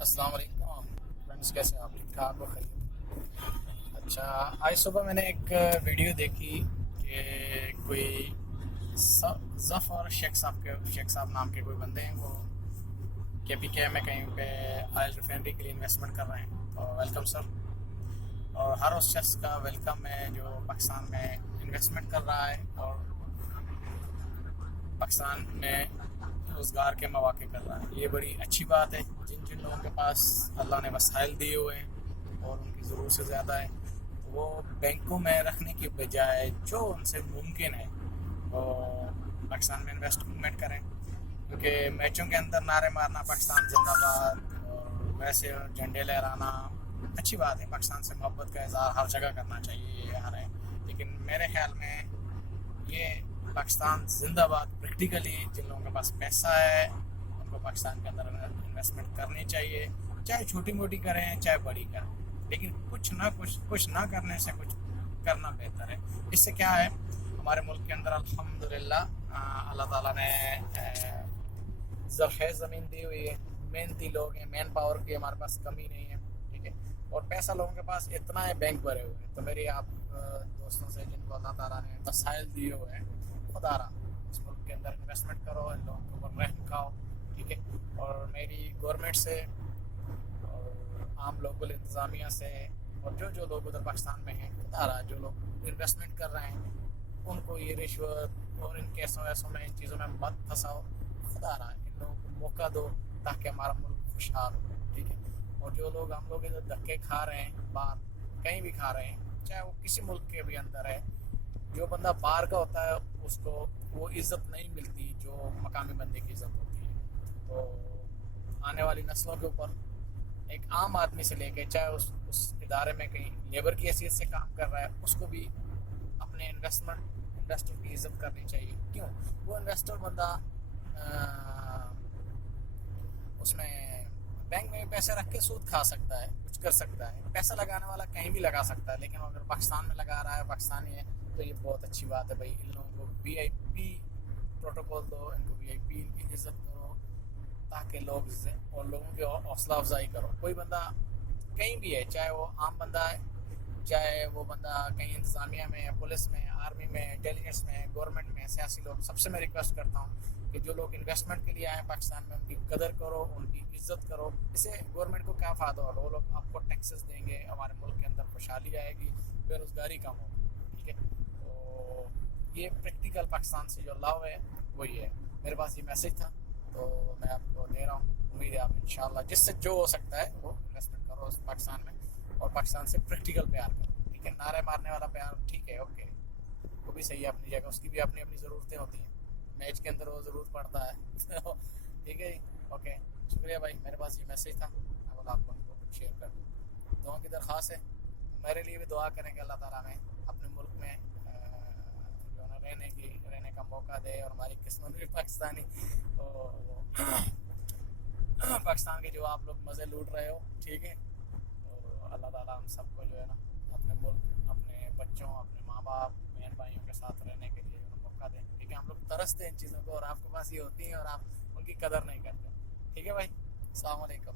السلام علیکم فرینڈس، کیسے ہیں آپ؟ ٹھیک ٹھاک ہو؟ خیریت؟ اچھا، آج صبح میں نے ایک ویڈیو دیکھی کہ کوئی ظفر شیخ صاحب نام کے کوئی بندے ہیں، وہ KPK میں کہیں پہ آئل ریفائنری کے لیے انویسٹمنٹ کر رہے ہیں. اور ویلکم سر. اور ہر اس شخص کا ویلکم ہے جو پاکستان میں انویسٹمنٹ کر رہا ہے اور پاکستان میں روزگار کے مواقع کر رہا ہے. یہ بڑی اچھی بات ہے. جن جن لوگوں کے پاس اللہ نے وسائل دیے ہوئے ہیں اور ان کی ضرورت سے زیادہ ہے، وہ بینکوں میں رکھنے کی بجائے جو ان سے ممکن ہے وہ پاکستان میں انویسٹمنٹ کریں. کیونکہ میچوں کے اندر نعرے مارنا پاکستان زندہ باد اور ویسے جھنڈے لہرانا اچھی بات ہے. پاکستان سے محبت کا اظہار ہر جگہ کرنا چاہیے، یہ ہر ہے. لیکن میرے خیال میں یہ پاکستان زندہ باد پریکٹیکلی جن لوگوں کے پاس پیسہ ہے ان کو پاکستان کے اندر انویسٹمنٹ کرنی چاہیے، چاہے چھوٹی موٹی کریں چاہے بڑی کریں، لیکن کچھ نہ کرنے سے کچھ کرنا بہتر ہے. اس سے کیا ہے، ہمارے ملک کے اندر الحمدللہ اللہ تعالیٰ نے زرخیز زمین دی ہوئی ہے، محنتی لوگ ہیں، مین پاور کی ہمارے پاس کمی نہیں ہے، ٹھیک ہے. اور پیسہ لوگوں کے پاس اتنا ہے، بینک بھرے ہوئے ہیں. تو میری آپ دوستوں سے جن کو اللہ تعالیٰ نے وسائل دیے ہوئے ہیں، خدا را اس ملک کے اندر انویسٹمنٹ کرو، ان لوگوں کے اوپر رحم کھاؤ، ٹھیک ہے. اور میری گورنمنٹ سے اور عام لوکل انتظامیہ سے اور جو لوگ ادھر پاکستان میں ہیں، خدا را جو لوگ انویسٹمنٹ کر رہے ہیں ان کو یہ رشوت اور ان کیسوں ویسوں میں ان چیزوں میں مت پھنساؤ. خدا را ان لوگوں کو موقع دو تاکہ ہمارا ملک خوشحال ہو، ٹھیک ہے. اور جو لوگ ہم لوگ ادھر دھکے کھا رہے ہیں، باہر کہیں بھی کھا رہے ہیں، چاہے وہ کسی ملک کے بھی اندر ہے، جو بندہ باہر کا ہوتا ہے اس کو وہ عزت نہیں ملتی جو مقامی بندے کی عزت ہوتی ہے. تو آنے والی نسلوں کے اوپر ایک عام آدمی سے لے کے چاہے اس ادارے میں کہیں لیبر کی حیثیت سے کام کر رہا ہے، اس کو بھی اپنے انویسٹر کی عزت کرنی چاہیے. کیوں؟ وہ انویسٹر بندہ اس میں بینک میں پیسے رکھ کے سود کھا سکتا ہے، کچھ کر سکتا ہے. پیسہ لگانے والا کہیں بھی لگا سکتا ہے، لیکن اگر پاکستان میں لگا رہا ہے، پاکستانی ہے، تو یہ بہت اچھی بات ہے. بھائی ان لوگوں کو VIP پروٹوکول دو، ان کو VIP ان کی عزت کرو تاکہ اور لوگوں کی حوصلہ افزائی کرو. کوئی بندہ کہیں بھی ہے، چاہے وہ عام بندہ ہے، چاہے وہ بندہ کہیں انتظامیہ میں، پولیس میں، آرمی میں، انٹیلیجنس میں، گورنمنٹ میں، سیاسی لوگ، سب سے میں ریکویسٹ کرتا ہوں کہ جو لوگ انویسٹمنٹ کے لیے آئے ہیں پاکستان میں، ان کی قدر کرو، ان کی عزت کرو. اس سے گورنمنٹ کو کیا فائدہ ہوگا؟ وہ لوگ آپ کو ٹیکسز دیں گے، ہمارے ملک کے اندر خوشحالی آئے گی، بے روزگاری کم ہوگی، ٹھیک ہے. تو یہ پریکٹیکل پاکستان سے جو لاؤ ہے وہ یہ ہے. میرے پاس یہ میسج تھا تو میں آپ کو دے رہا ہوں. امید ہے آپ انشاءاللہ جس سے جو ہو سکتا ہے وہ انویسٹمنٹ کرو اس پاکستان میں، اور پاکستان سے پریکٹیکل پیار کرو، ٹھیک ہے. نعرے مارنے والا پیار ٹھیک ہے، اوکے، وہ بھی صحیح ہے اپنی جگہ، اس کی بھی اپنی ضرورتیں ہوتی ہیں. میچ کے اندر وہ ضرورت پڑتا ہے ٹھیک ہے جی، اوکے. شکریہ بھائی، میرے پاس یہ میسج تھا، میں بولا آپ کو ان کو شیئر کر دوں. دعاؤں کی درخواست ہے، میرے لیے بھی دعا کریں کہ اللہ تعالیٰ میں اپنے ملک میں جو ہے رہنے کا موقع دے، اور ہماری قسمت بھی پاکستانی تو پاکستان کے جو آپ لوگ مزے لوٹ رہے ہو، ٹھیک ہے. تو اللہ تعالیٰ ہم سب کو جو ہے نا اپنے ملک، اپنے بچوں، اپنے ماں باپ، بہن بھائیوں کے ساتھ رہنے کے لیے موقع دیں، ٹھیک ہے. ہم لوگ ترستے ہیں ان چیزوں کو، اور آپ کے پاس یہ ہوتی ہیں اور آپ ان کی قدر نہیں کرتے، ٹھیک ہے بھائی. السلام علیکم.